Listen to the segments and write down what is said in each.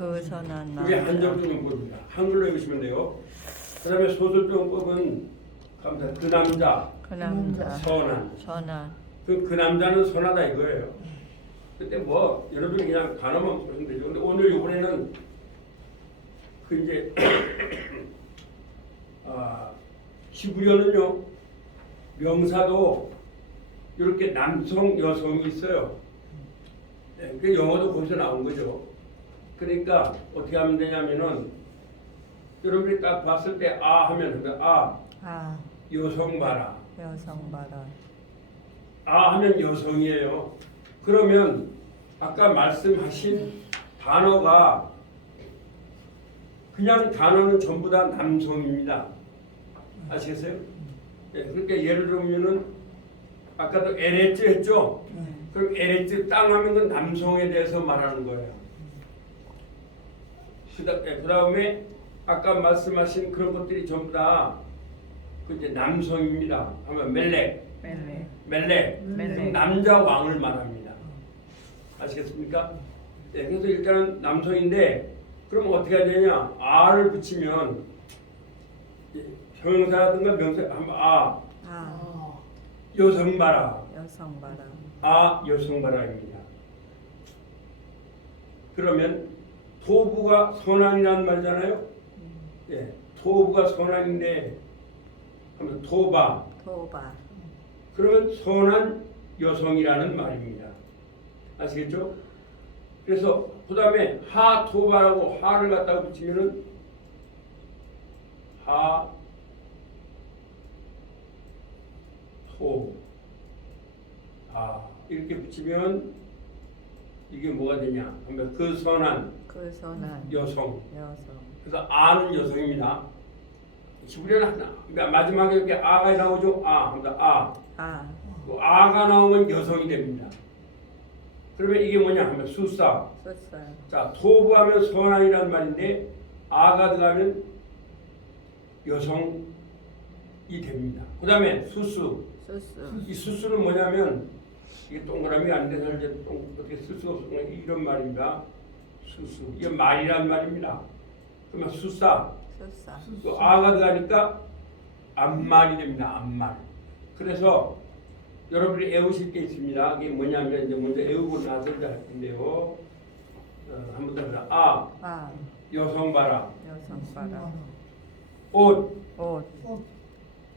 그 선한 그게 남자. 한정조용법입니다. 한글로 읽으시면 돼요. 그 다음에 소설조용법은 그 남자, 그 남자 선한. 선한. 그 남자는 선하다 이거예요. 근데 뭐 여러분이 그냥 단어만 보시면 되죠. 근데 오늘 이번에는 그 이제 히브리어는요 명사도 이렇게 남성 여성이 있어요. 네, 그 영어도 거기서 나온 거죠. 그러니까 어떻게 하면 되냐면은 여러분이 딱 봤을 때 하면 여성 봐라. 여성 봐라. 하면 여성이에요. 그러면 아까 말씀하신 단어가 그냥 단어는 전부 다 남성입니다. 아시겠어요? 예, 그러니까 예를 들면은 아까도 에레츠 했죠? 그럼 에레츠 땅 하면 그 남성에 대해서 말하는 거예요. 그 다음에 아까 말씀하신 그런 것들이 전부 다 그 이제 남성입니다. 하면 멜렉. 남자 왕을 말합니다. 아시겠습니까? 네, 그래서 일단은 남성인데 그럼 어떻게 해야 되냐? 아를 붙이면 형용사라든가 명사 하면 여성 봐라. 여성 봐라. 여성 봐라입니다. 그러면 토부가 선한이라는 말이잖아요. 예, 토부가 선한인데 하면 토바. 그러면 선한 여성이라는 말입니다. 아시겠죠? 그래서 그 다음에 하토바라고 하를 갖다가 붙이면은 이렇게 붙이면 이게 뭐가 되냐 하면 그 선한 여성. 그래서 아는 여성입니다. 히브리어는 하나. 그러니까 마지막에 이렇게 아가 나오죠. 그러니까 그 아가 나오면 여성이 됩니다. 그러면 이게 뭐냐 하면 수사. 자, 토부하면 선한이라는 말인데 아가 들어가면 여성이 됩니다. 그 다음에 수수. 이 수수는 뭐냐면 이게 동그라미가 아닌데 사실 어떻게 쓸 수가 없어 이런 말입니다. 수수. 이게 말이란 말입니다. 그러면 수사. 또 아가 들어가니까 암말이 됩니다. 암말. 그래서 여러분이 외우실 게 있습니다. 이게 뭐냐면 이제 먼저 외우고 나서 이제 할 텐데요. 한번 더 해보자. 여성 봐라.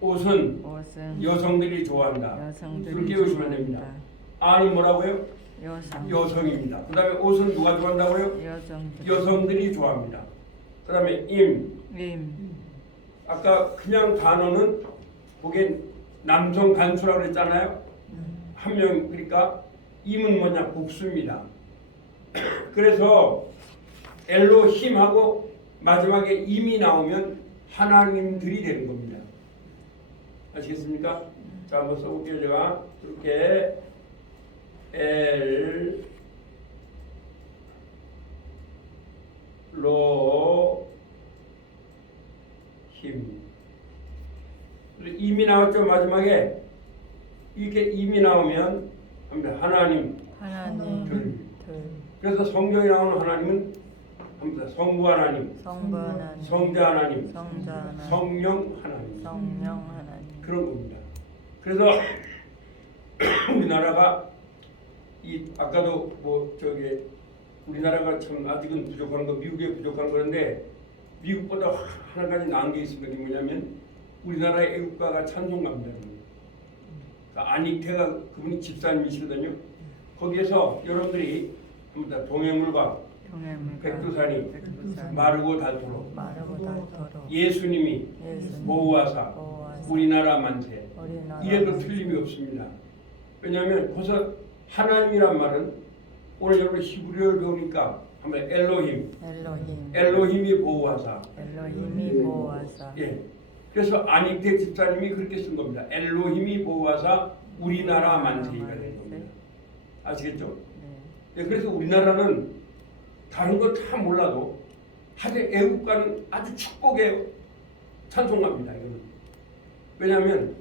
옷은 여성들이 좋아한다. 그렇게 외우시면 됩니다. 아니 뭐라고요? 여성입니다. 그 다음에 옷은 누가 좋아한다고요? 여성들이 좋아합니다. 그 다음에 아까 그냥 단어는 그게 남성 단수라고 그랬잖아요. 한 명 그러니까 임은 뭐냐 복수입니다. 그래서 엘로힘하고 마지막에 임이 나오면 하나님들이 되는 겁니다. 아시겠습니까? 자 한번 써볼게요. 제가 이렇게 힘 임이 나왔죠. 마지막에 이렇게 임이 나오면 하나님 들. 그래서 성경에 나오는 하나님은 성부 하나님, 성자 하나님, 성령 하나님 그런 겁니다. 그래서 우리나라가 아까도 우리나라가 참 아직은 부족한 거 미국에 부족한 거는데 미국보다 한 가지 나은 게 있습니다. 그게 뭐냐면 우리나라의 애국가가 찬송가입니다. 안익태가 그분이 집사님이시거든요. 거기에서 여러분들이 동해물과 백두산이 마르고 닳도록 예수님이 보호하사 우리나라 만세 이래도 틀림이 없습니다. 왜냐하면 벌써 하나님이란 말은 오늘 여러분 히브리어를 배우니까 한번 엘로힘이 보호하사. 예. 그래서 안익태 집사님이 그렇게 쓴 겁니다. 엘로힘이 보호하사 우리나라 만세이가 된 겁니다. 아시겠죠? 예, 그래서 우리나라는 다른 거 참 몰라도 하되 애국가는 아주 축복의 찬송가입니다. 이거는. 왜냐하면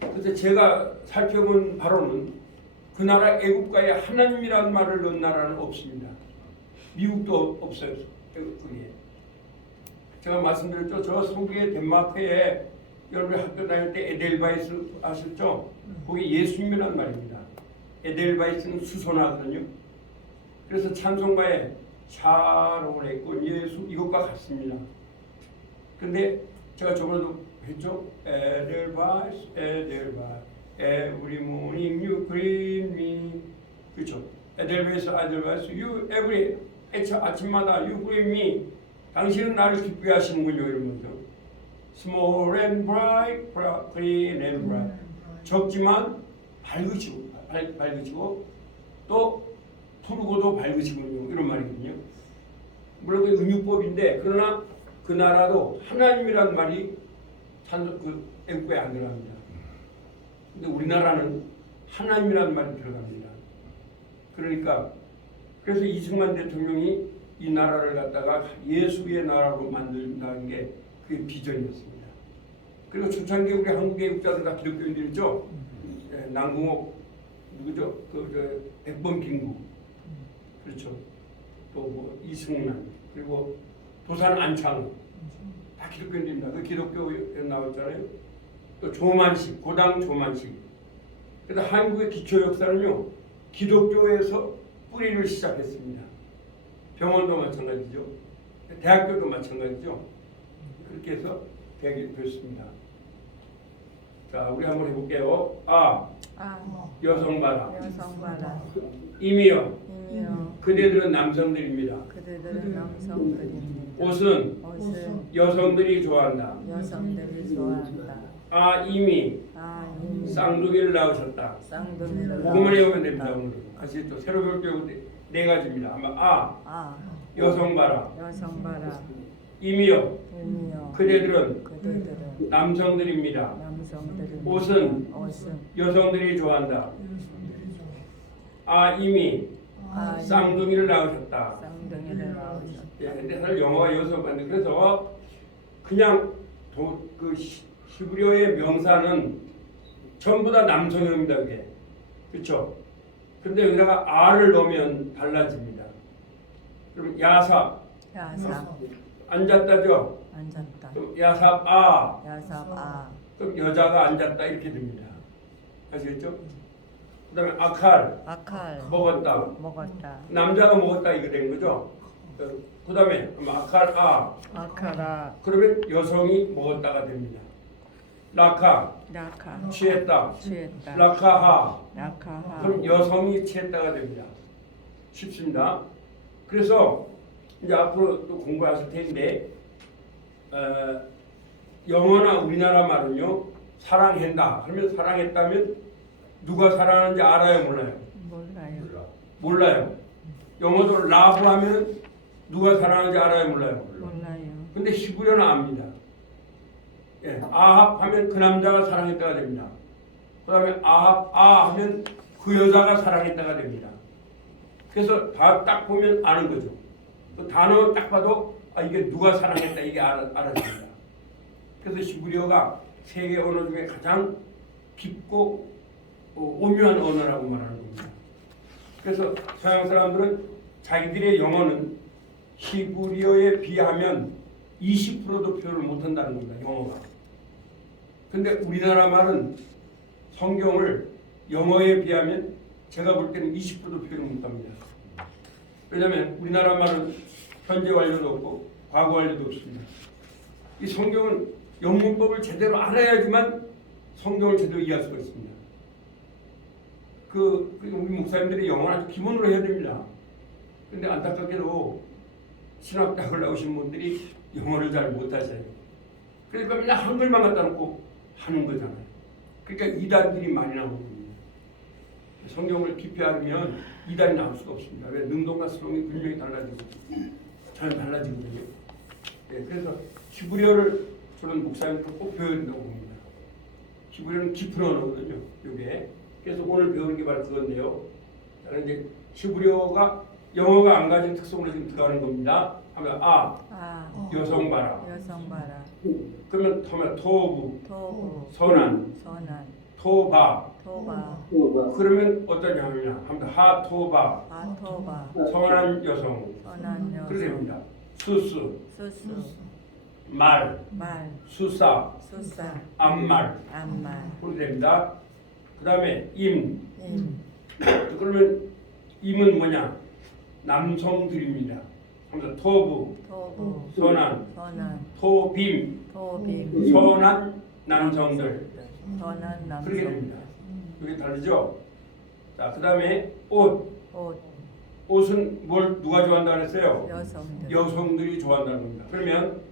그래서 제가 살펴본 바로는 그 나라 애국가에 하나님이라는 말을 넣은 나라는 없습니다. 미국도 없어요. 그게. 제가 말씀드렸죠. 저 소기의 덴마크에 여러분 학교 다닐 때 에델바이스 아셨죠? 거기 예수님이란 말입니다. 에델바이스는 수선하거든요. 그래서 찬송가에 샤롱을 했고 예수 이것과 같습니다. 근데 제가 저번에도 했죠. 에델바이스 에델바이스 every morning you greet me. 그렇죠. 에델바이스 에델바이스 you every 아침마다 you greet me. 당신은 나를 기쁘게 하시는군요. 이러면서 small and bright, clean and bright. 적지만 밝으시고 또 푸르고도 밝으시군요. 이런 말이거든요. 물론 그 은유법인데 그러나 그 나라도 하나님이란 말이 애국에 안 들어갑니다. 근데 우리나라는 하나님이란 말이 들어갑니다. 그러니까 그래서 이승만 대통령이 이 나라를 갖다가 예수의 나라로 만든다는 게 그게 비전이었습니다. 그리고 초창기 우리 한국의 국자들 다 기독교인들이죠. 남궁옥 누구죠? 백범빙구 그렇죠. 또 뭐 이승만 그리고 도산 안창 다 기독교인들입니다. 그 기독교에 나왔잖아요. 또 조만식 고당 조만식. 그래서 한국의 기초 역사는요 기독교에서 뿌리를 시작했습니다. 병원도 마찬가지죠. 대학교도 마찬가지죠. 그렇게 해서 됐습니다. 자, 우리 한번 해볼게요. 여성 봐라. 임이여. 그대들은 남성들입니다. 옷은 여성들이 좋아한다. 이미 쌍둥이를 낳으셨다. 그것만 외우면 됩니다. 오늘 다시 또 새로 배울 게 네 가지입니다. 여성 봐라. 임이여. 그대들은 남성들입니다. 옷은 여성들이 좋아한다. 이미 쌍둥이를 낳으셨다. 근데 사실 영어가 여기서 봤는데 그래서 그냥 그 히브리어의 명사는 전부 다 남성입니다. 그게 그렇죠? 근데 여기다가 R을 넣으면 달라집니다. 그럼 야삽 앉았다죠? 그럼 야삽 그럼 여자가 앉았다 이렇게 됩니다. 아시겠죠? 그 다음에 아칼 먹었다. 남자가 먹었다 이거 된 거죠? 그 다음에 아칼 그러면 여성이 먹었다가 됩니다. 라카 취했다. 라카하 그럼 여성이 취했다가 됩니다. 쉽습니다. 그래서 이제 앞으로 또 공부하실 텐데 영어나 우리나라 말은요 사랑한다 그러면 사랑했다면 누가 사랑하는지 알아요 몰라요. 영어도 라브 하면 누가 사랑하는지 알아요 몰라요. 근데 히브리어는 압니다. 아합 하면 그 남자가 사랑했다가 됩니다. 그 다음에 아합 하면 그 여자가 사랑했다가 됩니다. 그래서 다 딱 보면 아는 거죠. 그 단어 딱 봐도 이게 누가 사랑했다 이게 알아집니다. 그래서 히브리어가 세계 언어 중에 가장 깊고 오묘한 언어라고 말하는 겁니다. 그래서 서양 사람들은 자기들의 영어는 히브리어에 비하면 20%도 표현을 못한다는 겁니다. 영어가. 근데 우리나라 말은 성경을 영어에 비하면 제가 볼 때는 20%도 표현을 못합니다. 왜냐하면 우리나라 말은 현재 완료도 없고 과거 완료도 없습니다. 이 성경은 영문법을 제대로 알아야지만 성경을 제대로 이해할 수가 있습니다. 우리 목사님들이 영어는 아주 기본으로 해야 됩니다. 근데 안타깝게도 신학대학을 나오신 분들이 영어를 잘 못하세요. 그러니까 그냥 한글만 갖다 놓고 하는 거잖아요. 그러니까 이단들이 많이 나옵니다. 성경을 깊이 알면 이단이 나올 수가 없습니다. 왜? 능동과 수동이 분명히 달라지고 전혀 달라지거든요. 그래서 히브리어를 저는 목사님들 꼭 배워야 된다고 봅니다. 히브리어는 깊은 언어거든요. 이게. 그래서 오늘 배우는 게 바로 그건데요. 저는 이제 히브리어가 영어가 안 가진 특성으로 지금 들어가는 겁니다. 하면 여성 봐라. 그러면 토부 선한 토바. 토바, 그러면 어떤 형이냐? 한번 하토바. 아토바, 선한 여성. 선한 그렇게 여성, 됩니다. 수수, 수수, 말, 말, 수사, 수사, 암말. 암말, 그렇게 됩니다. 그 다음에 임. 임, 그러면 임은 뭐냐? 남성들입니다. 하면서 토부, 토부, 선한, 선한, 토빔, 토빔, 선한 남성들. 선한 그렇게 남성, 됩니다. 그게 다르죠? 자, 그 다음에 옷. 옷, 옷은 뭘 누가 좋아한다 그랬어요? 여성들, 여성들이 좋아한다는 겁니다. 그러면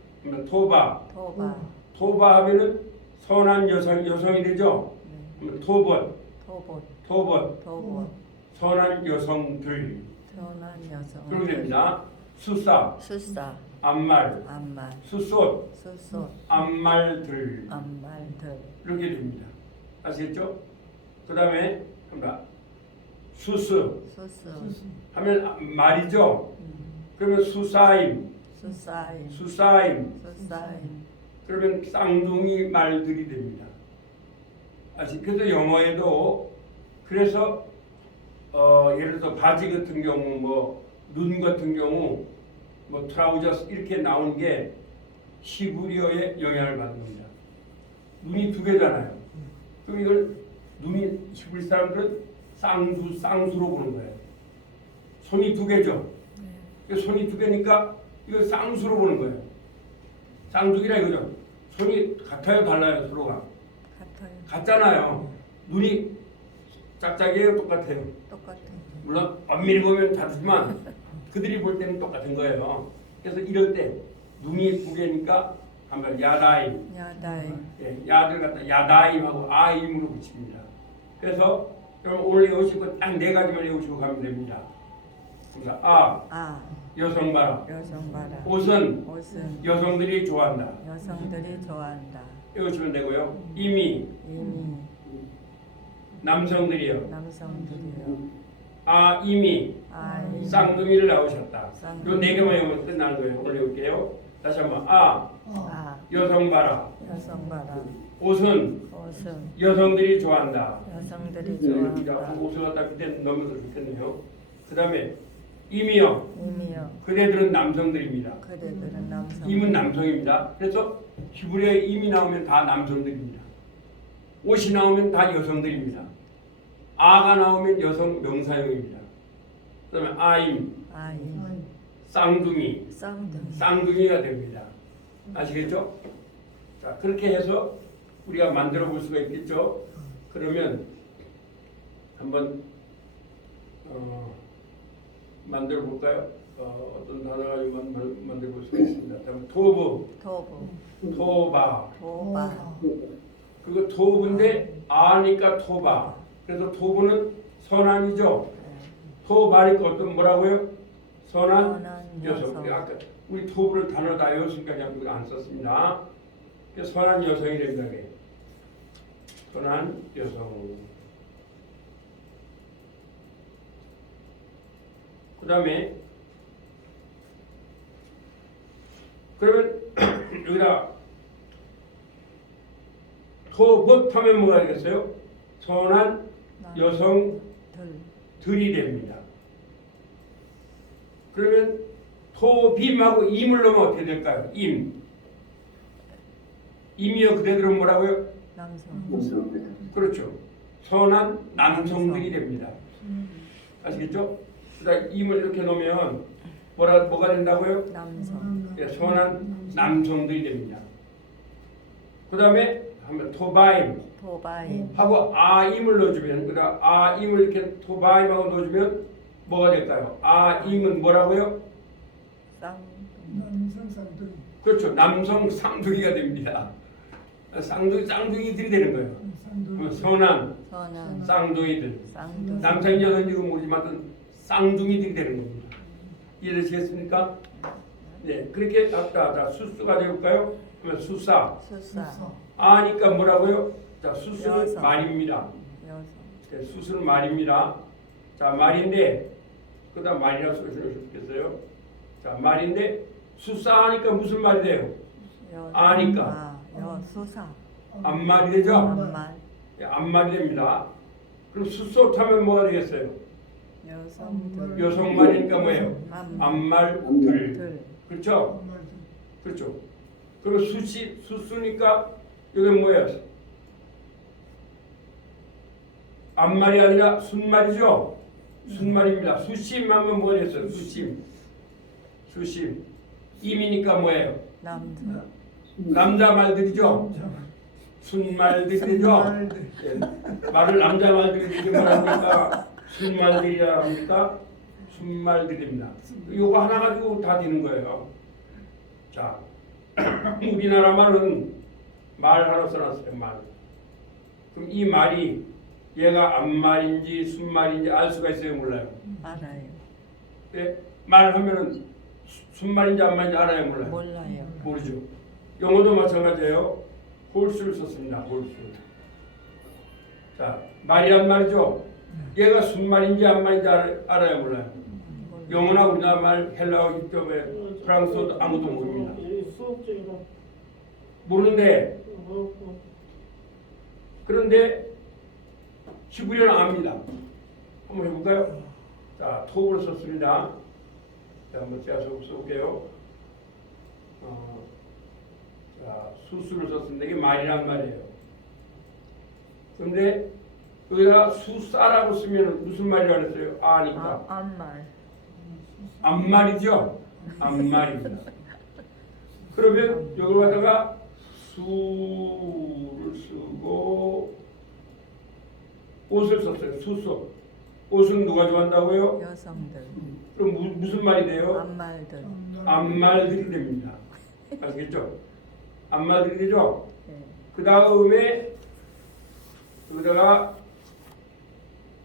토바. 토바, 토바 하면은 선한 여성이 되죠? 네, 그러면 토봇, 토봇, 토봇, 토봇, 선한 여성들. 선한 여성, 그렇게 됩니다. 수사, 수사, 암말, 암말, 수솥, 수소, 암말들. 암말들, 이렇게 됩니다. 아시겠죠? 그 다음에 합니다. 수수 수수, 하면 말이죠. 그러면 수사임, 수사임, 수사임. 수사임, 그러면 쌍둥이 말들이 됩니다. 그래서 영어에도 그래서 예를 들어 바지 같은 경우 뭐 눈 같은 경우 뭐 트라우저스 이렇게 나온 게 히브리어의 영향을 받는 겁니다. 눈이 두 개잖아요. 그럼 이걸 눈이 히브리 사람들은 쌍수로 보는 거예요. 손이 두 개죠. 손이 두 개니까 이걸 쌍수로 보는 거예요. 쌍둥이라 이거죠. 손이 같아요, 달라요, 서로가? 같아요, 같잖아요. 눈이 짝짝이에요, 똑같아요. 똑같아요, 물론 엄밀히 보면 다르지만 그들이 볼 때는 똑같은 거예요. 그래서 이럴 때 눈이 두 개니까 한번 야다임, 야다임, 예, 야들 갖다 야다임하고 아임으로 붙입니다. 그래서 그럼 오늘 외우시고 딱 네 가지만 외우시고 가면 됩니다. 그래서 아, 여성 봐라. 여성 봐라, 옷은 옷은 여성들이 좋아한다. 여성들이 좋아한다, 외우시면 되고요. 이미 이미 남성들이요. 남성들이요, 이미 아이, 쌍둥이를 낳으셨다. 쌍둥이. 요 네 개만 외우면 끝나는 거예요. 오늘 외울게요. 다시 한번 아, 여성 봐라. 여성 봐라, 옷은 옷은 여성들이 좋아한다. 여성들이 자, 좋아한다, 옷을 갖다 밑에 넣으면 좋겠네요. 그 다음에 임이요. 이미요, 그대들은 남성들입니다. 그대들은 남성, 임은 남성입니다. 그래서 히브리어에 임이 나오면 다 남성들입니다. 옷이 나오면 다 여성들입니다. 아가 나오면 여성 명사형입니다. 그 다음에 아임, 아이, 쌍둥이, 쌍둥이, 쌍둥이가 됩니다. 아시겠죠? 자, 그렇게 해서 우리가 만들어 볼 수가 있겠죠? 그러면 한번 만들어 볼까요? 어떤 단어 가지고 만들어 볼 수가 있습니다. 다음 토부, 토부, 토바. 토바, 그리고 토부인데 아니까 토바. 그래서 토부는 선한이죠. 토바니까 어떤 뭐라고요? 선한 여성. 여성. 아까 우리 토부를 단어 다 외웠으니까 그냥 이거 안 썼습니다. 그래서 선한 여성이 됩니다. 그게. 선한 여성. 그 다음에 그러면 여기다 토봇하면 뭐가 되겠어요? 선한 여성들이 됩니다. 그러면 토빔하고 임을 넣으면 어떻게 될까요? 임. 임이요 그대들은 뭐라고요? 남성, 그렇죠. 선한 남성들이 됩니다. 아시겠죠? 그러니까 임을 이렇게 놓으면 뭐가 된다고요? 남성, 예, 선한 남성들이 됩니다. 그 다음에 한번 토바임 토바임, 하고 아임을 넣어주면 그다음 아임을 이렇게 토바임하고 넣어주면 뭐가 될까요? 아임은 뭐라고요? 쌍둥이, 그렇죠. 남성 쌍둥이가 됩니다. 쌍둥이들이 되는 거예요. 그러면 선한 선한, 쌍둥이들. 쌍둥이, 남성 여성이고 모르지만 쌍둥이들이 되는 겁니다. 이해되시겠습니까? 네, 그렇게 자 수수가 되볼까요? 그러면 수사. 수사, 아니까 뭐라고요? 자, 수수는 여성. 말입니다. 여성, 네, 수수는 말입니다. 자, 말인데 그다음 말이라 쓰시면 좋겠어요. 자, 말인데 수사하니까 무슨 말이 돼요? 아니까. 수사, 암말이 되죠? 암말, 암말이 됩니다. 그럼 숫소타면 뭐가 되겠어요? 여성들. 여성말이니까 뭐예요? 암말들. 들. 그렇죠? 그렇죠. 그리고 수수니까 이게 뭐예요? 암말이 아니라 순말이죠? 순말입니다. 수심하면 뭐가 됐어요? 수심. 임이니까 뭐예요? 남자. 남자 말들이죠? 순말들이죠? 예. 말을 남자 말들이 말합니까? 순말들이라 합니까? 순말들입니다. 이거 하나 가지고 다 되는 거예요. 자, 우리나라 말은 말 하나 써놨어요. 말. 그럼 이 말이 얘가 암말인지 순말인지 알 수가 있어요? 몰라요? 알아요. 예? 말하면은 순말인지 암말인지 알아요? 몰라요? 몰라요. 모르죠. 영어도 마찬가지예요. 홀수를 썼습니다. 홀수. 자, 말이란 말이죠. 얘가 순말인지 암말인지 알아요? 몰라요? 영어나 우리나라 말, 헬라어, 히브리어, 프랑스어 아무도 모릅니다. 모르는데 그런데 히브리어는 압니다. 한번 해볼까요? 자, 톱을 썼습니다. 자, 한번 제가 써볼게요. 자, 수수를 썼습니다. 이게 말이란 말이에요. 그런데 여기다 수사라고 쓰면 무슨 말이라고 했어요? 아니까. 암말. 암말이죠? 암말입니다. 그러면 이걸 갖다가 수를 쓰고 옷을 썼어요. 수소. 옷은 누가 좋아한다고요? 여성들. 그럼 무슨 말이 돼요? 암말들. 암말들이 됩니다. 아시겠죠? 암말들이 되죠? 네. 그 다음에 여기다가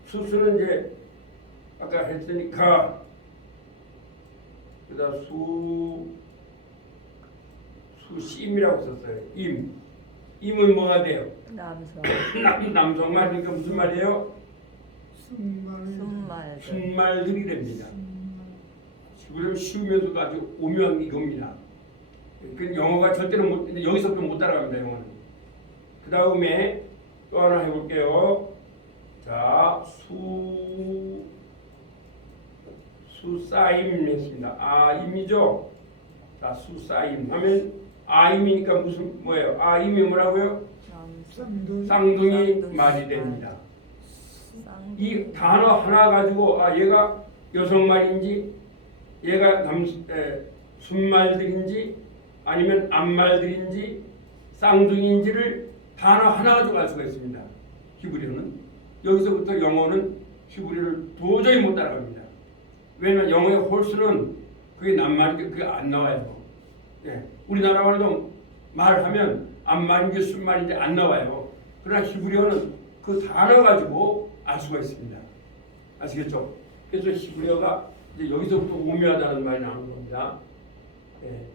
수수는 이제 아까 했으니까 그다음 수심이라고 썼어요. 임은 뭐가 돼요? 남성. 남성말이니까 무슨 말이에요? 순말들. 순말들이 됩니다. 지금 쉬우면서도 아주 오묘한 이겁니다. 그 영어가 절대로 못, 여기서부터 못 따라갑니다. 영어는. 그 다음에 또 하나 해볼게요. 자, 수사임 했습니다. 아임이죠. 자, 수사임 하면 아임이니까 무슨 뭐예요? 아임이 뭐라고요? 쌍둥이 말이 됩니다. 이 단어 하나 가지고 얘가 여성 말인지 얘가 순말들인지 아니면 암말들인지 쌍둥이인지를 단어 하나 가지고 알 수가 있습니다. 히브리어는. 여기서부터 영어는 히브리어를 도저히 못 따라갑니다. 왜냐면 영어의 홀수는 그게 낱말인데 그게 안 나와요. 예. 우리나라 말도 말하면 암말인지 순말인지 안 나와요. 그러나 히브리어는 그 단어 가지고 알 수가 있습니다. 아시겠죠? 그래서 히브리어가 이제 여기서부터 오묘하다는 말이 나오는 겁니다. 예.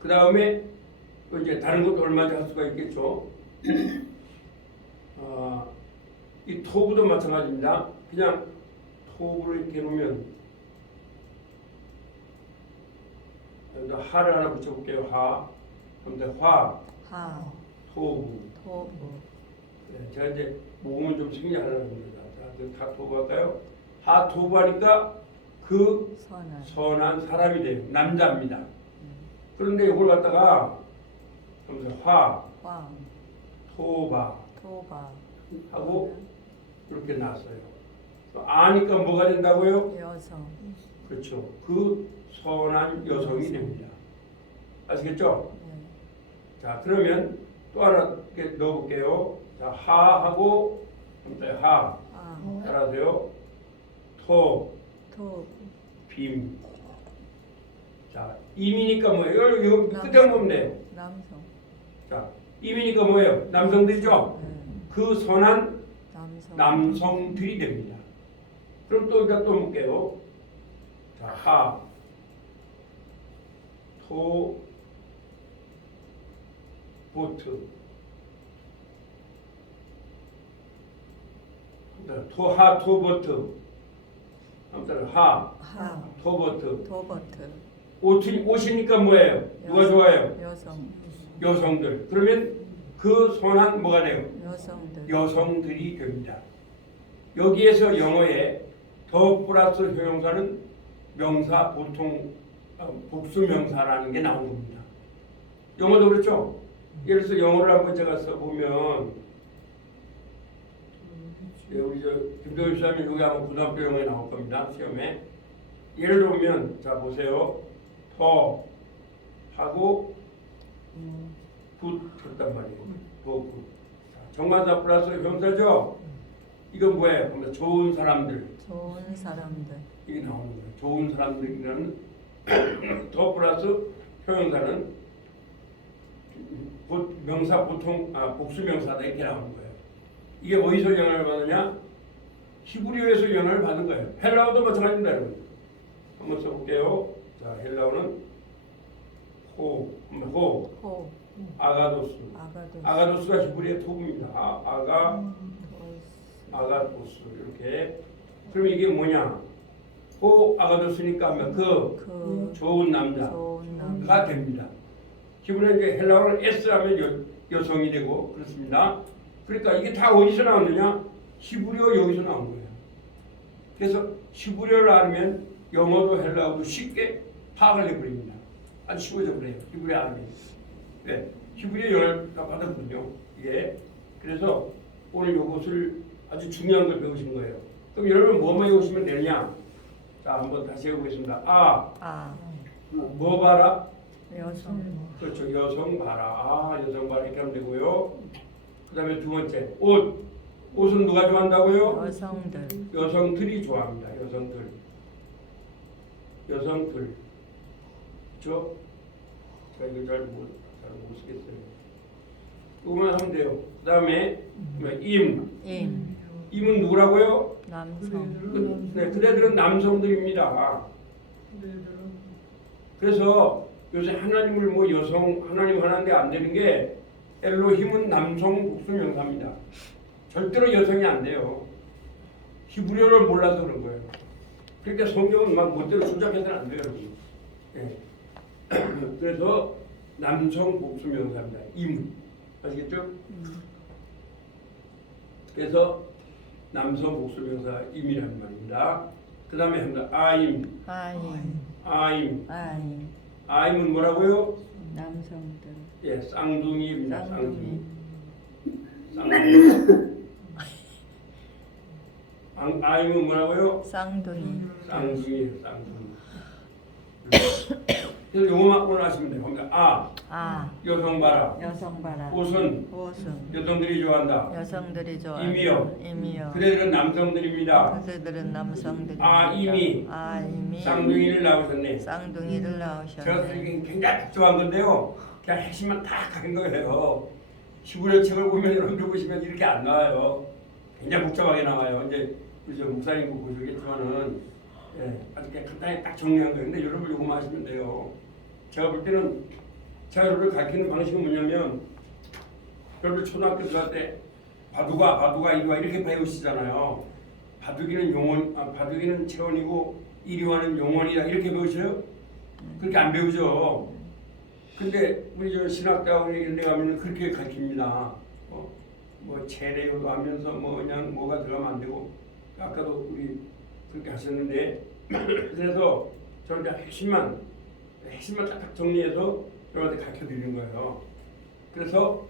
그 다음에 이제 다른 것도 얼마든지 할 수가 있겠죠. 이 토부도 마찬가지입니다. 그냥 토부를 이렇게 놓으면 하를 하나 붙여볼게요. 하. 그런데 화. 토부. 네, 제가 이제 모음은 좀 생략하려고 합니다. 자, 다 토부 할까요? 하 토부 하니까 그 선한 사람이 돼요. 남자입니다. 그런데 이걸 갖다가 화, 토바 하고 이렇게 놨어요. 아니까 뭐가 된다고요? 여성. 그렇죠. 그 선한 여성이 됩니다. 아시겠죠? 네. 자, 그러면 또 하나 이렇게 넣어볼게요. 자, 하하고 하. 따라하세요. 토. 빔. 자, 임이니까 뭐예요? 이거 끝에 보면 돼요. 남성. 자, 임이니까 뭐예요? 남성들이죠? 네. 그 선한 남성들이 됩니다. 그럼 또 일단 또 볼게요. 자, 하, 토, 보트. 토하, 토보트. 아무튼 하, 토보트. 옷이니까 뭐예요? 누가 좋아해요? 여성. 여성들. 그러면 그 선한 뭐가 돼요? 여성들. 여성들이 됩니다. 여기에서 영어에 더 플러스 형용사는 명사 보통 복수 명사라는 게 나온 겁니다. 영어도 그렇죠? 예를 들어서 영어를 한번 제가 써보면 우리 저 김도현 시장님 여기 아마 고등학교 영어에 나올 겁니다. 시험에 예를 들면 자 보세요. 더 하고 굿 했단 말이에요. 더 굿. 정관사 플러스 형사죠. 이건 뭐예요? 그러면 좋은 사람들. 좋은 사람들. 이게 나오는 거예요. 좋은 사람들이라는 더 플러스 형용사는 명사 보통 복수 명사다 이렇게 나오는 거예요. 이게 어디서 영향을 받느냐? 히브리어에서 영향을 받는 거예요. 헬라어도 마찬가지입니다, 여러분. 한번 써볼게요. 자, 헬라어는 호, 아가도스. 아가도스가 히브리어 토부입니다. 아가도스 이렇게. 그럼 이게 뭐냐? 호 아가도스니까 하면 그 좋은 남자가 됩니다. 기본에 이제 헬라어는 S 하면 여성이 되고 그렇습니다. 그러니까 이게 다 어디서 나왔느냐? 히브리어 여기서 나온 거예요. 그래서 히브리어를 알면 영어도 헬라어도 쉽게 파악을 해버립니다. 아주 쉬워져 버려요. 히브리어 알면. 네, 히브리어 영어를 다 받았거든요. 이게. 그래서 오늘 이것을 아주 중요한 걸 배우신 거예요. 그럼 여러분 뭐만 외우시면 되냐? 자, 한번 다시 해보겠습니다. 뭐 봐라? 여성. 그렇죠. 여성 봐라. 여성 봐라 이렇게 하면 되고요. 그 다음에 두 번째 옷. 옷은 누가 좋아한다고요? 여성들. 여성들이 좋아합니다. 여성들. 그렇죠? 제가 이거 잘 못 쓰겠어요. 이거만 하면 돼요. 그 다음에 임은 누구라고요? 남성. 네, 그대들은 남성들입니다. 그래서 요새 하나님을 뭐 여성 하나님 하나인데 안 되는 게 엘로힘은 남성 복수 명사입니다. 절대로 여성이 안 돼요. 히브리어를 몰라서 그런 거예요. 그러니까 성경은 막 멋대로 조작해서는 안 돼요, 여러분. 예. 그래서 남성 복수 명사입니다. 임 아시겠죠? 그래서 남성 복수 명사 임이라는 말입니다. 그 다음에 합니다. 아임은 뭐라고요? 남성들. 예, 쌍둥이입니다. 아임은 뭐라고요? 쌍둥이. 그래서 용어만 오늘 하시면 돼요. 그러니까 여성 봐라. 옷은 여성들이 좋아한다. 임이요. 그대들은 남성들입니다. 임이 쌍둥이를 낳으셨네. 제가 사실 굉장히 복잡한 건데요. 그냥 핵심만 딱 하는 거예요. 히브리어 책을 보면 여러분들 보시면 이렇게 안 나와요. 굉장히 복잡하게 나와요. 이제 그죠 목사님도 보시겠지만은 아주 그냥 간단히 딱 정리한 거예요. 근데 여러분 요거만 하시면 돼요. 제가 볼 때는 제가 여러분을 가르치는 방식은 뭐냐면 여러분 초등학교 들어갈 때 바둑아 이리와 이렇게 배우시잖아요. 바둑이는 체원이고 이리와는 용언이다 이렇게 배우셔요? 그렇게 안 배우죠. 근데 우리 저 신학대학원 이런 데 가면 그렇게 가르칩니다. 뭐 체례요도 하면서 뭐 그냥 뭐가 들어가면 안 되고 아까도 우리 그렇게 하셨는데 그래서 저는 그냥 핵심만 딱 정리해서 여러분한테 가르쳐 드리는 거예요. 그래서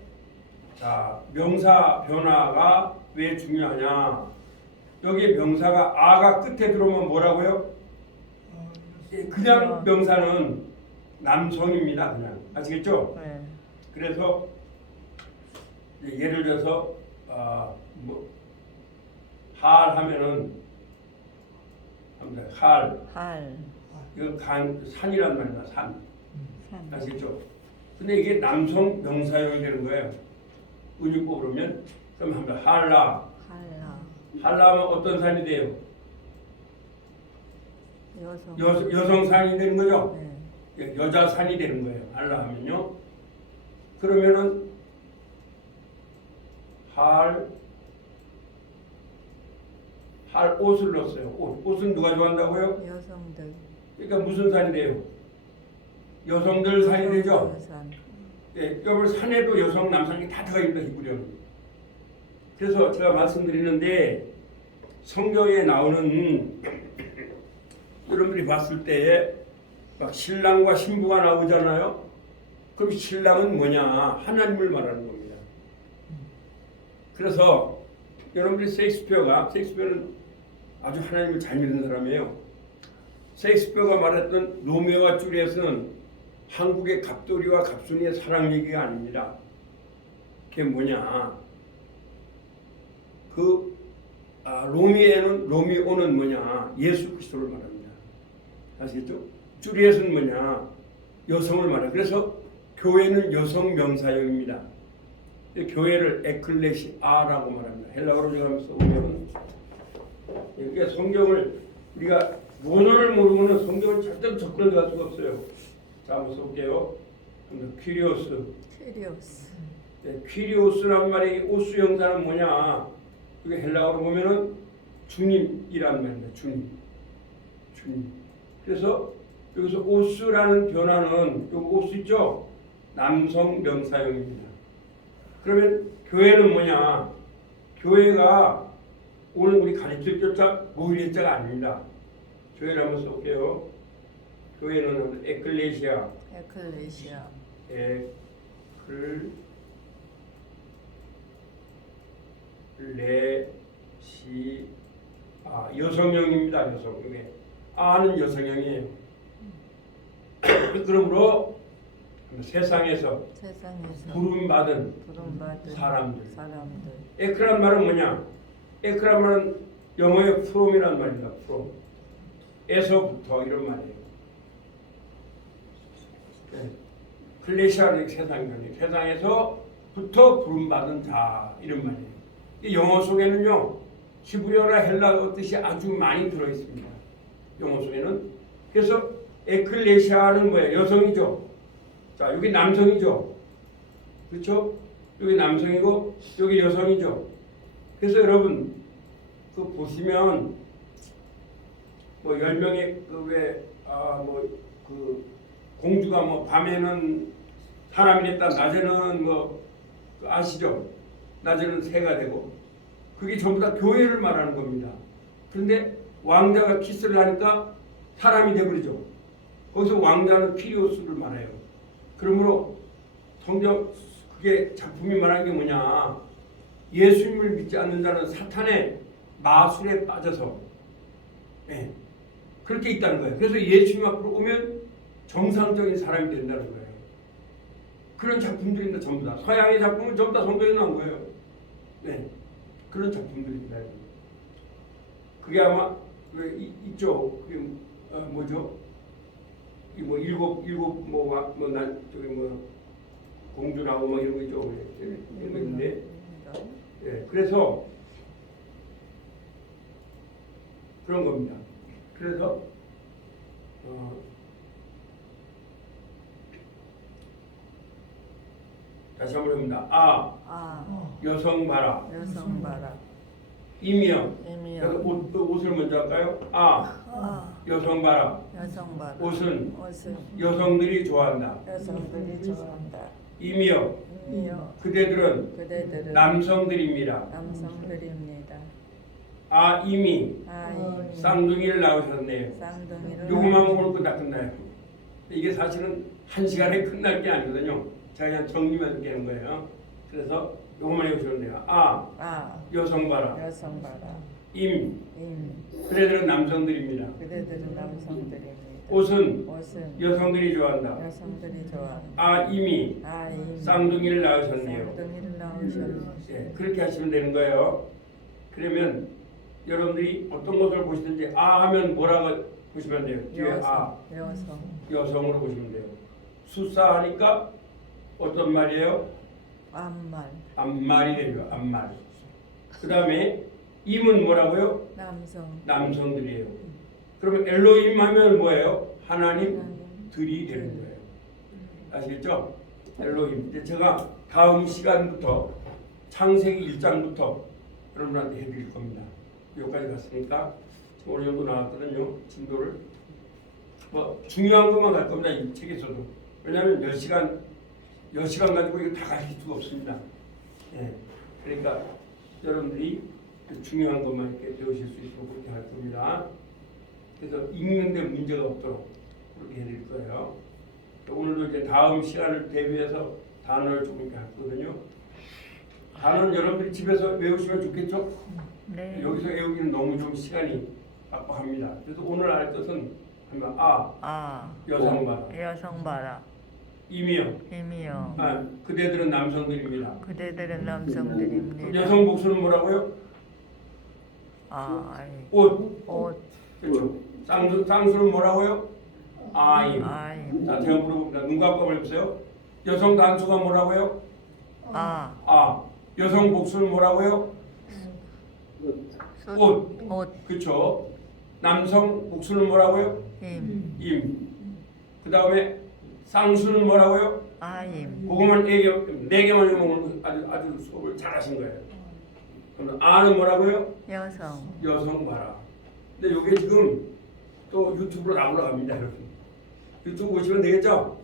자 명사 변화가 왜 중요하냐? 여기 명사가 아가 끝에 들어오면 뭐라고요? 그냥 명사는 남성입니다. 그냥 아시겠죠? 네. 그래서 예를 들어서 할 하면은 할 이건 산이란 말입니다. 산 아시겠죠? 근데 이게 남성 명사용이 되는 거예요. 은유법으로 면 그럼 합니다. 할라 하면 어떤 산이 돼요? 여성 산이 되는 거죠? 네. 여자 산이 되는 거예요. 할라 하면요. 그러면은 할 옷을 넣었어요. 옷은 누가 좋아한다고요? 여성들. 그러니까 무슨 산이 돼요? 여성들 산이 되죠? 예, 여러분 산에도 여성, 남성이 다 들어가 있는 히브리어는. 그래서 제가 말씀드리는데 성경에 나오는 여러분들이 봤을 때에 막 신랑과 신부가 나오잖아요. 그럼 신랑은 뭐냐? 하나님을 말하는 겁니다. 그래서 여러분들이 셰익스피어는 아주 하나님을 잘 믿는 사람이에요. 셰익스피어가 말했던 로미오와 줄리엣은 한국의 갑돌이와 갑순이의 사랑 얘기가 아닙니다. 그게 뭐냐? 로미오는 뭐냐? 예수 그리스도를 말합니다. 아시겠죠? 줄리엣은 뭐냐? 여성을 말해요. 그래서 교회는 여성 명사형입니다. 교회를 에클레시아라고 말합니다. 헬라어로 제가 써보면 이게 성경을 우리가 원어를 모르면 성경을 절대로 접근을 할 수가 없어요. 자, 한번 써볼게요. 퀴리오스. 네, 퀴리오스란 말의 오스 형사는 뭐냐? 이게 헬라어로 보면은 주님이란 말입니다. 주님. 그래서 여기서 오스라는 변화는 여기 오스 있죠? 남성 명사형입니다. 그러면 교회는 뭐냐? 교회가 오늘 우리 가르칠 자자 모일 자가 아닙니다. 교회를 한번 써볼게요. 교회는 에클레시아. 여성형입니다. 여성. 이게 아는 여성형이에요. 그러므로 세상에서 부름받은 사람들. 에크란 말은 뭐냐? 에크란 말은 영어의 from이란 말입니다. from. 에서부터 이런 말이에요. 네. 클레시아는 세상에서부터 부름받은 자 이런 말이에요. 이 영어 속에는요 히브리어나 헬라어 뜻이 아주 많이 들어 있습니다. 영어 속에는. 그래서 에클레시아는 뭐예요? 여성이죠. 자, 여기 남성이죠. 그렇죠? 여기 남성이고 여기 여성이죠. 그래서 여러분 그 보시면 뭐 10명의 그 공주가 뭐 밤에는 사람이 됐다, 낮에는 뭐 아시죠? 낮에는 새가 되고 그게 전부 다 교회를 말하는 겁니다. 그런데 왕자가 키스를 하니까 사람이 되버리죠. 거기서 왕자는 퀴리오스를 말해요. 그러므로 성경 그게 작품이 말하는 게 뭐냐? 예수님을 믿지 않는 자는 사탄의 마술에 빠져서 그렇게 있다는 거예요. 그래서 예수님 앞으로 오면 정상적인 사람이 된다는 거예요. 그런 작품들입니다. 전부 다. 서양의 작품은 전부 다 성경에 나온 거예요. 그런 작품들입니다. 그게 아마 있죠. 그게 뭐죠? 이 뭐 일곱 공주 나오고 뭐 이런 거 있죠. 이런 거 있는데, 그래서 그런 겁니다. 그래서 다시 한번 해봅니다. 여성 봐라. 이미요. 그래서 옷을 먼저 할까요? 여성 봐라. 옷은 여성들이 좋아한다. 이미요. 그대들은 남성들입니다. 이미 쌍둥이를 낳으셨네요. 요것만 보면 끝나요. 이게 사실은 1시간에 끝날 게 아니거든요. 제가 그냥 정리만 깨는 거예요. 그래서 요것만 해보시면 돼요. 여성 봐라. 그대들은 남성들입니다. 옷은 여성들이 좋아한다. 이미 쌍둥이를 낳으셨네요. 그렇게 하시면 되는 거예요. 그러면 여러분들이 어떤 것을 보시든지 하면 뭐라고 보시면 돼요? 뒤에 여성으로 보시면 돼요. 수사하니까 어떤 말이에요? 암말이 되죠. 암말. 그 다음에 임은 뭐라고요? 남성들이에요. 그러면 엘로힘 하면 뭐예요? 하나님들이 되는 거예요. 아시겠죠? 엘로힘. 이제 제가 다음 시간부터 창세기 1장부터 여러분한테 해드릴 겁니다. 여기까지 갔으니까 어느 정도 나왔거든요. 진도를. 뭐 중요한 것만 갈 겁니다. 이 책에서도. 왜냐하면 몇 시간 시간 가지고 이거 다 가르칠 수가 없습니다. 예. 그러니까 여러분들이 중요한 것만 이렇게 배우실 수 있도록 그렇게 할 겁니다. 그래서 읽는데 문제가 없도록 그렇게 해드릴 거예요. 오늘도 이제 다음 시간을 대비해서 단어를 조금 이렇게 할 거거든요. 단어는 여러분들이 집에서 외우시면 좋겠죠? 네. 여기서 외우기는 너무 좀 시간이 빡빡합니다. 그래서 오늘 알 것은 하면 여성 봐라. 여성 봐라. 임이요. 임이요. 그대들은 남성들입니다. 그대들은 남성들입니다. 여성 복수는 뭐라고요? 옷. 옷. 그렇죠. 쌍수는 뭐라고요? 아임. 아임. 자, 제가 물어봅니다. 눈 감고 한번 해보세요. 여성 단수가 뭐라고요? 여성 복수는 뭐라고요? 옷. 옷. 그렇죠. 남성 복수는 뭐라고요? 임. 그 다음에 쌍수는 뭐라고요? 아임. 그거만 네 개만 해보면 아주 수업을 잘하신 거예요. 그럼 아는 뭐라고요? 여성 봐라. 근데 이게 지금 또 유튜브로 다 올라갑니다, 여러분. 유튜브 보시면 되겠죠?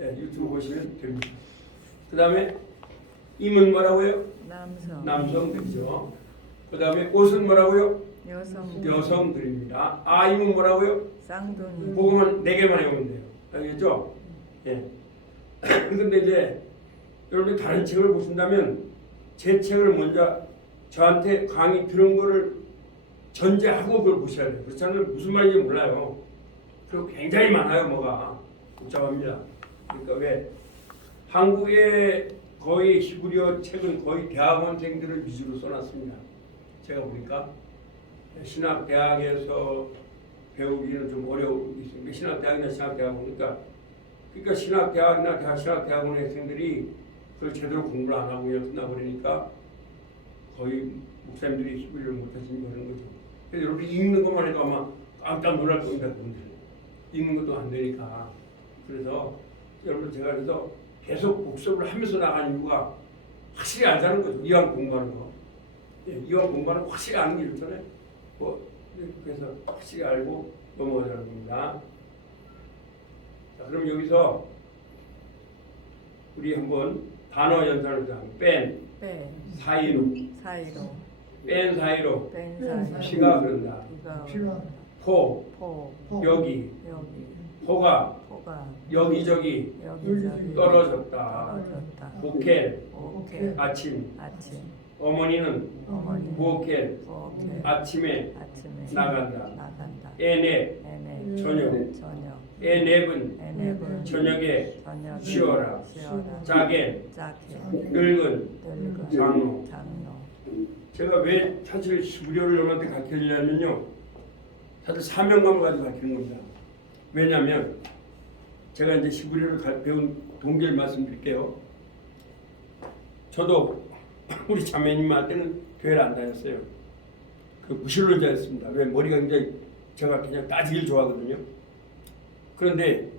예, 유튜브 보시면 됩니다. 그 다음에 임은 뭐라고요? 남성들이죠. 그 다음에 옷은 뭐라고요? 여성들입니다. 아임은 뭐라고요? 쌍둥이. 그거만 네 개만 해보면 돼요. 알겠죠? 예. 그런데 이제 여러분이 다른 책을 보신다면 제 책을 먼저 저한테 강의 들은 거를 전제하고 그걸 보셔야 돼요. 그렇지 않으면 무슨 말인지 몰라요. 그리고 굉장히 많아요. 뭐가 복잡합니다. 그러니까 왜 한국의 거의 히브리어 책은 거의 대학원생들을 위주로 써놨습니다. 제가 보니까 신학대학에서 배우기는 좀 어려울 수 있습니다. 신학대학이나 신학대학원 그러니까 신학대학이나 신학대학원 학생들이 그걸 제대로 공부를 안 하고 그냥 끝나버리니까 거의 목사님들이 히브리를 못하시는 그런 거죠. 그래서 여러분이 읽는 것만 해도 아마 깜짝 놀랄 겁니다. 읽는 것도 안 되니까. 그래서 여러분 제가 그래서 계속 복습을 하면서 나가는 이유가 확실히 알자는 거죠. 이왕 공부하는 거. 예, 이왕 공부하는 거 확실히 아는 게 좋잖아요. 그래서 확실히 알고 넘어가자는 겁니다. 자, 그럼 여기서 우리 한번 단어 연산을 뺀 사이로 뺀 사이로 피가 흐른다. 포 여기 포가 여기저기 떨어졌다. 보켈 아침 어머니는 보켈 아침에 나간다. 에넵 저녁 에넵은 저녁에 쉬어라. 자겐 늙은 장로. 제가 왜 사실 히브리어를 여러분한테 가르치려면요, 사실 사명감을 가지고 가르치는 겁니다. 왜냐하면 제가 이제 히브리어를 배운 동기를 말씀드릴게요. 저도 우리 자매님한테는 교회를 안 다녔어요. 그 무신론자였습니다. 왜 머리가 굉장히 제가 그냥 따지기를 좋아하거든요. 그런데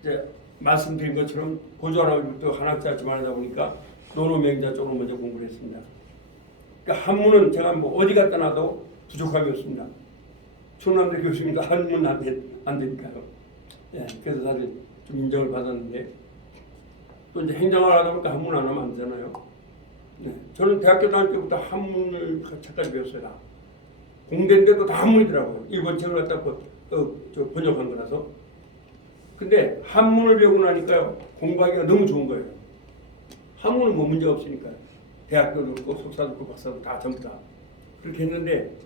이제 말씀드린 것처럼 고조하나부터 한학자쯤 하다 보니까 노노맹자 쪽으로 먼저 공부를 했습니다. 그러니까 한문은 제가 뭐 어디 갖다 놔도 부족함이 없습니다. 충남대 교수님도 한문 안 되니까요. 예, 그래서 사실 좀 인정을 받았는데 또 이제 행정을 하다 보니까 한문 안 하면 안 되잖아요. 네, 저는 대학교 다닐 때부터 한문을 책까지 배웠어요. 공대인데도 다 한문이더라고요. 일본 책을 갖다 번역한 거라서. 근데 한문을 배우고 나니까요, 공부하기가 너무 좋은 거예요. 한문은 뭐 문제가 없으니까요. 대학교도 있고 석사도 있고 박사도 다 전부 다 그렇게 했는데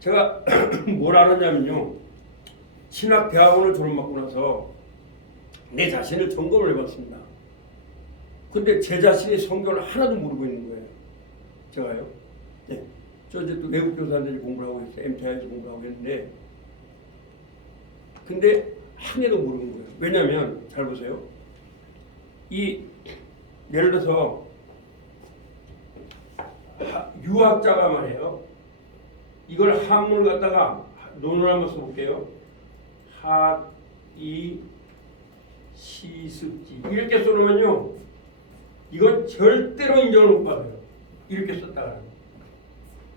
제가 뭘 알았냐면요, 신학대학원을 졸업받고 나서 내 자신을 점검을 해봤습니다. 근데 제 자신이 성경을 하나도 모르고 있는 거예요. 제가요. 네. 저 이제 또 외국 교사들이 공부를 하고 있어요. MTI에서 공부를 하고 있는데, 근데 한 개도 모르는 거예요. 왜냐면 잘 보세요. 예를 들어서 유학자가 말해요. 이걸 한문을 갖다가 논을 한번 써볼게요. 시습지 이렇게 써놓으면요, 이건 절대로 인정을 못 받아요. 이렇게 썼다가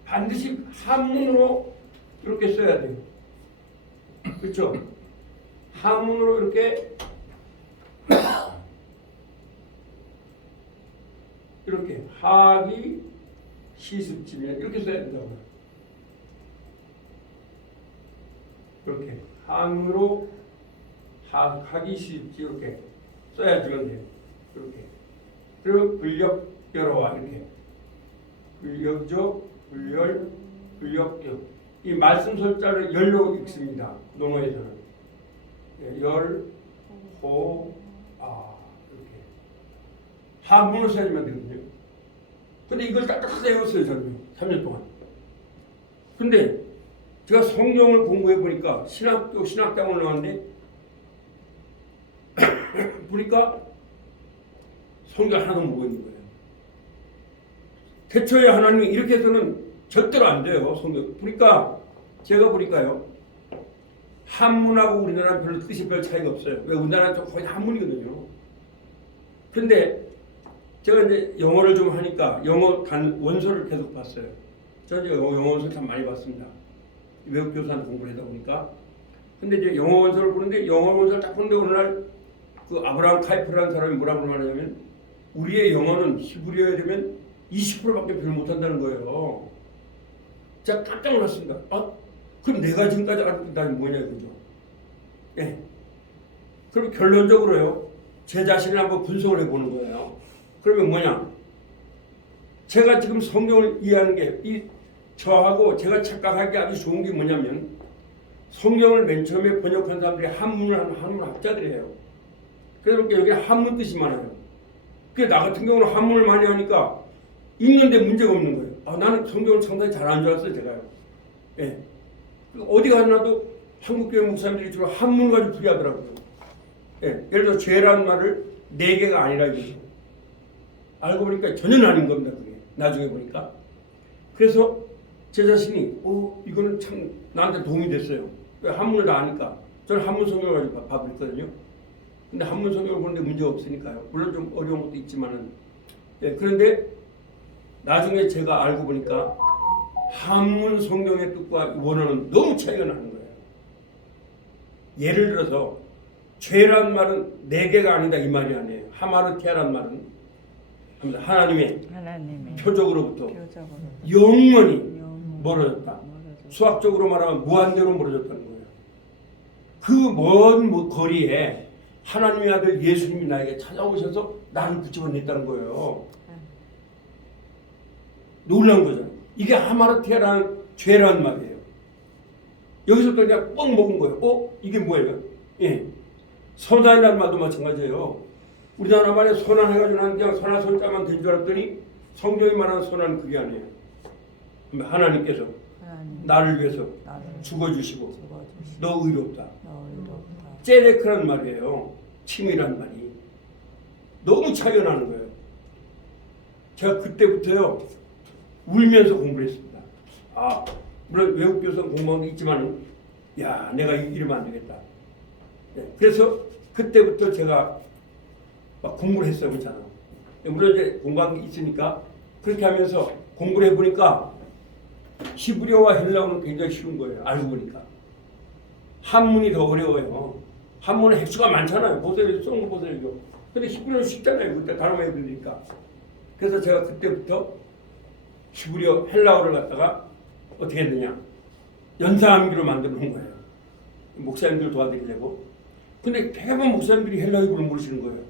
반드시 한문으로 이렇게 써야 돼요. 그렇죠? 한문으로 이렇게 학이 시습지면 이렇게 써야 된다고요. 이렇게 항으로 학이 시습지 이렇게 써야지만 돼요. 이렇게. 그리고 불력 열어와 이렇게. 불력적 불열 불력적 이 말씀 설자를 열로 읽습니다. 논어에서는 열 호 이렇게 한문을 써야지만 되거든요. 근데 이걸 딱딱 외웠어요 저는 3년 동안. 근데 제가 성경을 공부해 보니까 신학대학원을 나왔는데 보니까 성경 하나도 못 읽는 거예요. 태초에 하나님이 이렇게 해서는 절대로 안 돼요. 성경 보니까 제가 보니까요. 한문하고 우리나라는 별로 뜻이 별 차이가 없어요. 왜 우리나라는 거의 한문이거든요. 근데 제가 이제 영어를 좀 하니까 영어 원서를 계속 봤어요. 저는 영어 원서 참 많이 봤습니다. 외국 교사는 공부를 하다 보니까. 근데 이제 영어 원서를 보는데 영어 원서를 딱 보는데 어느 날 그 아브라함 카이프라는 사람이 뭐라고 말하냐면 우리의 영어는 히브리어에 되면 20%밖에 별로 못한다는 거예요. 제가 깜짝 놀랐습니다. 그럼 내가 지금까지 알았던 답이 뭐냐 이거죠. 예. 그럼 결론적으로요. 제 자신을 한번 분석을 해보는 거예요. 그러면 뭐냐? 제가 지금 성경을 이해하는 게 저하고 제가 착각하기 아주 좋은 게 뭐냐면 성경을 맨 처음에 번역한 사람들이 한문 학자들이에요. 그러니까 여기 한문 뜻이 많아요. 그래서 나 같은 경우는 한문을 많이 하니까 읽는데 문제가 없는 거예요. 나는 성경을 상당히 잘하는 줄 알았어요, 제가요. 예. 어디 가나도 한국교회 목사님들이 주로 한문 가지고 풀이하더라고요. 예. 예를 들어 죄라는 말을 4개가 아니라 이거죠. 알고 보니까 전혀 아닌 겁니다, 그게. 나중에 보니까. 그래서 제 자신이 이거는 참 나한테 도움이 됐어요. 왜 한문을 다 아니까. 저는 한문 성경을 가지고 밥을 했거든요. 근데 한문 성경을 보는데 문제가 없으니까요. 물론 좀 어려운 것도 있지만은. 예. 그런데 나중에 제가 알고 보니까 한문 성경의 뜻과 원어는 너무 차이가 나는 거예요. 예를 들어서 죄란 말은 4개가 아니다 이 말이 아니에요. 하마르티아란 말은 하나님의 표적으로부터 영원히 멀어졌다. 수학적으로 말하면 무한대로 멀어졌다는 거예요. 그 먼 거리에 하나님의 아들 예수님이 나에게 찾아오셔서 나를 붙잡아냈다는 거예요. 놀라운 거잖아요. 이게 하마르티아라는 죄라는 말이에요. 여기서 또 그냥 뻥 먹은 거예요. 이게 뭐예요? 예. 선한이라는 말도 마찬가지예요. 우리나라 말에 선한 해가지고 난 그냥 선한 손자만 된 줄 알았더니 성경이 말하는 선한 그게 아니에요. 하나님께서 나를 위해서 죽어주시고 너 의롭다. ጼ레크라는 말이에요. 칭이라는 말이. 너무 차이가 나는 거예요. 제가 그때부터요. 울면서 공부를 했습니다. 물론 외국 교사 공부한 게 있지만 내가 이러면 안 되겠다. 그래서 그때부터 제가 막 공부를 했어요. 그렇잖아. 물론 이제 공부한 게 있으니까 그렇게 하면서 공부를 해보니까 히브리어와 헬라어는 굉장히 쉬운 거예요. 알고 보니까. 한문이 더 어려워요. 한문은 획수가 많잖아요. 보세요. 쓰는 거 보세요. 근데 히브리어는 쉽잖아요. 그때 단어만 해보니까. 그래서 제가 그때부터 히브리어 헬라어를 갖다가 어떻게 했느냐. 연사암기로 만들어 놓은 거예요. 목사님들 도와드리려고. 근데 대부분 목사님들이 헬라어 히브리어를 모르시는 거예요.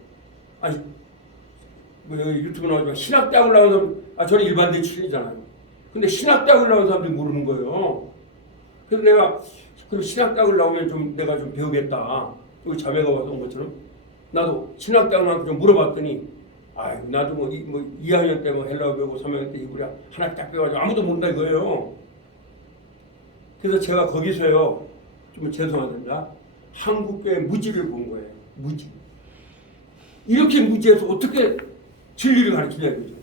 유튜브 나오지만 신학대학을 나온 사람, 저는 일반대 출신이잖아요. 근데 신학대학을 나온 사람들이 모르는 거예요. 그래서 내가 그럼 신학대학을 나오면 좀 내가 좀 배우겠다. 여기 자매가 와서 온 것처럼 나도 신학대학을 좀 물어봤더니 나도 2학년 때 헬라어 배우고 3학년 때 히브리어 하나 딱 배워가지고 아무도 모른다 이거예요. 그래서 제가 거기서요 좀 죄송합니다. 한국교회 무지를 본 거예요. 무지. 이렇게 무지해서 어떻게 진리를 가르치냐 이거죠.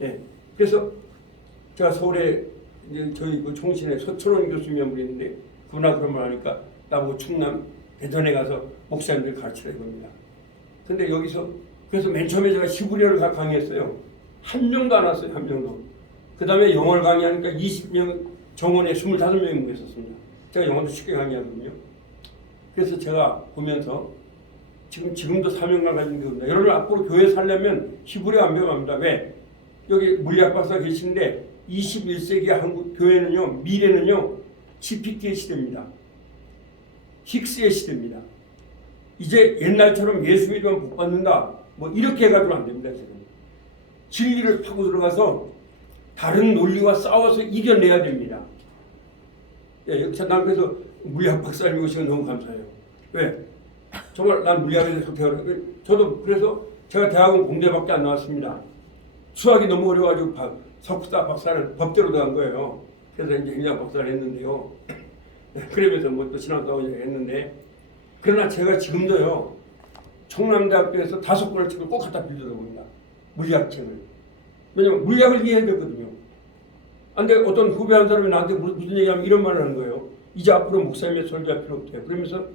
예. 그래서 제가 서울에 이제 저희 총신에 서철원 교수님이 한 분이 있는데 그분하고 그런 말 하니까 나보고 충남 대전에 가서 목사님들 가르치라 이겁니다. 근데 여기서 그래서 맨 처음에 제가 히브리어를 강의했어요. 한 명도 안 왔어요. 한 명도. 그 다음에 영어를 강의하니까 20명 정원에 25명이 있었습니다. 제가 영어도 쉽게 강의하거든요. 그래서 제가 보면서 지금도 사명감 가진 겁니다. 여러분 앞으로 교회 살려면 히브리어 안 배워갑니다. 왜? 여기 물리학 박사 계신데 21세기 한국 교회는요, 미래는요, GPT의 시대입니다. 힉스의 시대입니다. 이제 옛날처럼 예수 믿으면 복 받는다, 뭐 이렇게 해가지고 안 됩니다. 지금 진리를 파고 들어가서 다른 논리와 싸워서 이겨내야 됩니다. 예, 난 그래서 물리학 박사님 오시면 너무 감사해요. 왜? 정말 난 물리학에 대해서 배워요. 저도 그래서 제가 대학은 공대밖에 안 나왔습니다. 수학이 너무 어려워가지고 석사 박사를 법대로 들어간 거예요. 그래서 이제 그냥 박사를 했는데요. 그러면서 뭐 또 신학도 했는데, 그러나 제가 지금도요, 청남대학교에서 5권을 책을 꼭 갖다 빌려다봅니다. 물리학 책을. 왜냐면 물리학을 이해해야 되거든요. 근데 어떤 후배 한 사람이 나한테 무슨 얘기하면 이런 말을 하는 거예요. 이제 앞으로 목사님의 설교할 필요 없대요. 그러면서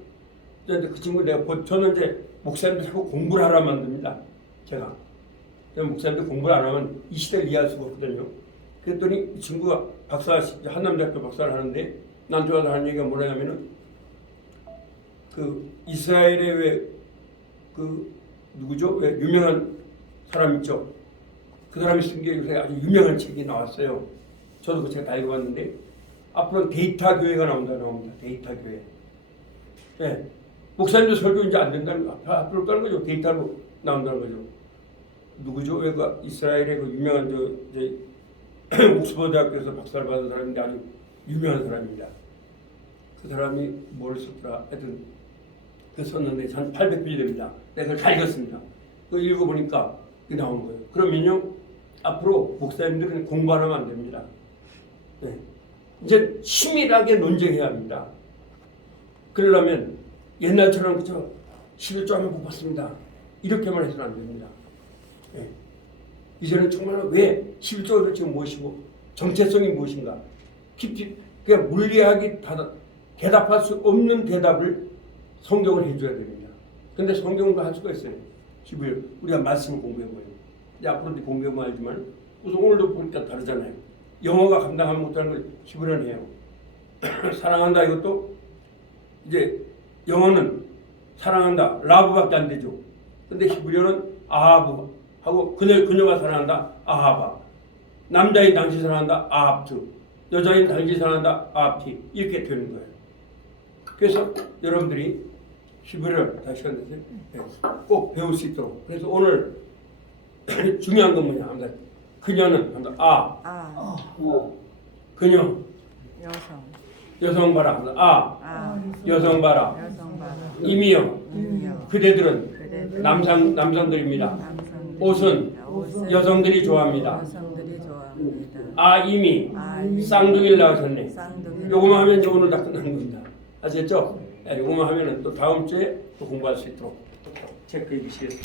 이제 그 친구를 저는 이제 목사님들 자꾸 공부를 하라 만듭니다. 제가. 목사님들 공부를 안 하면 이 시대를 이해할 수가 없거든요. 그랬더니 이 친구가 한남대학교 박사를 하는데, 난 좋아서 하는 얘기가 뭐냐면은, 그 이스라엘의 누구죠? 왜 유명한 사람 있죠? 그 사람이 쓴 게 요새 아주 유명한 책이 나왔어요. 저도 그 책 다 읽어봤는데, 앞으로는 데이터 교회가 나옵니다. 데이터 교회. 예. 목사님도 설교 이제 안 된다는 거, 앞으로 까는 거죠. 데이터로 나온다는 거죠. 누구죠? 왜 그 이스라엘의 그 유명한 옥스퍼드 대학교에서 박사를 받은 사람인데 아주 유명한 사람입니다. 그 사람이 뭘 썼더라? 하여튼 그 썼는데 한 800페이지 됩니다. 내가 그걸 다 읽었습니다. 그거 읽어보니까 그게 나오는 거예요. 그러면요, 앞으로 목사님들은 공부 안 하면 안 됩니다. 네. 이제 치밀하게 논쟁해야 합니다. 그러려면 옛날처럼 그저 11조 하면 못 받습니다, 이렇게만 해서는 안 됩니다. 네. 이제는 정말로 왜 11조가 지금 무엇이고 정체성이 무엇인가, 깊이 그냥 물리학이 대답할 수 없는 대답을 성경을 해줘야 됩니다. 근데 성경도 할 수가 있어요. 우리가 말씀을 공부해보요. 앞으로도 공부해보면 알지만 우선 오늘도 보니까 다르잖아요. 영어가 감당하지 못하는 걸 히브리어는 해요. 사랑한다 이것도 이제 영어는 사랑한다 라브밖에 안 되죠. 근데 히브리어는 아하브 하고 그녀가 사랑한다 아하바, 남자인 당신 사랑한다 아합트, 여자인 당신 사랑한다 아합티, 이렇게 되는 거예요. 그래서 여러분들이 히브리어를 다시 한번 꼭 배울 수 있도록. 그래서 오늘 중요한 건 뭐냐 합니다. 그녀는 합니다. 그녀 여성 봐라 합니다. 여성 봐라. 이미여 그대들은 남성들입니다. 옷은 여성들이 좋아합니다. 이미 쌍둥이를 낳으셨네. 요거만 하면 이제 오늘 다 끝나는 겁니다. 아시겠죠? 요거만 하면은 또 다음 주에 또 공부할 수 있도록 체크해 주시겠습니다.